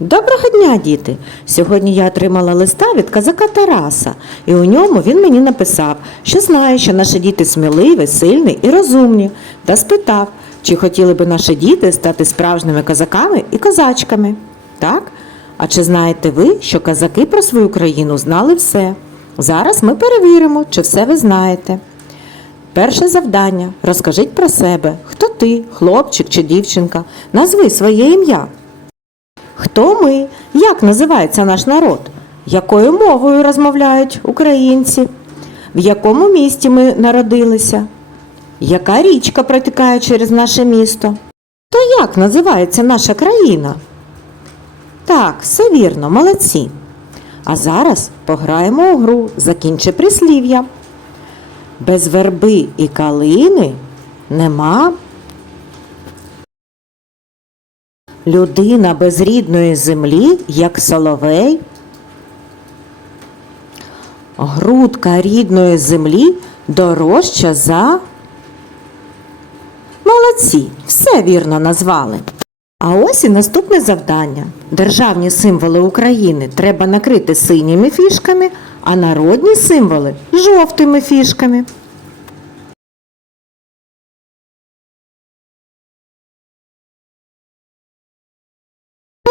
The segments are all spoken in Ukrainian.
Доброго дня, діти! Сьогодні я отримала листа від казака Тараса, і у ньому він мені написав, що знає, що наші діти сміливі, сильні і розумні, та спитав, чи хотіли би наші діти стати справжніми козаками і козачками. Так? А чи знаєте ви, що казаки про свою країну знали все? Зараз ми перевіримо, чи все ви знаєте. Перше завдання. Розкажіть про себе. Хто ти, хлопчик чи дівчинка? Назви своє ім'я. Хто ми? Як називається наш народ? Якою мовою розмовляють українці? В якому місті ми народилися? Яка річка протікає через наше місто? То як називається наша країна? Так, все вірно, молодці. А зараз пограємо у гру Закінчи прислів'я. Без верби і калини нема Людина без рідної землі, як соловей. Грудка рідної землі дорожча за. Молодці, все вірно назвали. А ось і наступне завдання. Державні символи України треба накрити синіми фішками, а народні символи жовтими фішками.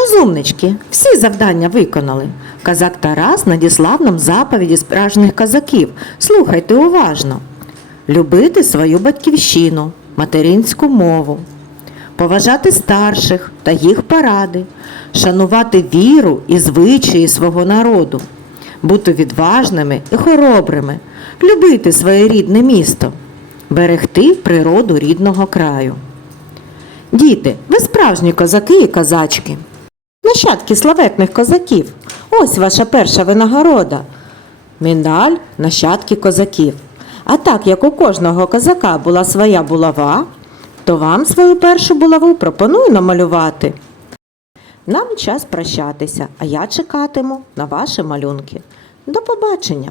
Розумнички, всі завдання виконали. Казак Тарас надіслав нам заповіді справжніх казаків. Слухайте уважно. Любити свою батьківщину, материнську мову, поважати старших та їх поради, шанувати віру і звичаї свого народу, бути відважними і хоробрими, любити своє рідне місто, берегти природу рідного краю. Діти, ви справжні козаки і козачки. Нащадки славетних козаків. Ось ваша перша винагорода. Міндаль нащадки козаків. А так як у кожного козака була своя булава, то вам свою першу булаву пропоную намалювати. Нам час прощатися, а я чекатиму на ваші малюнки. До побачення!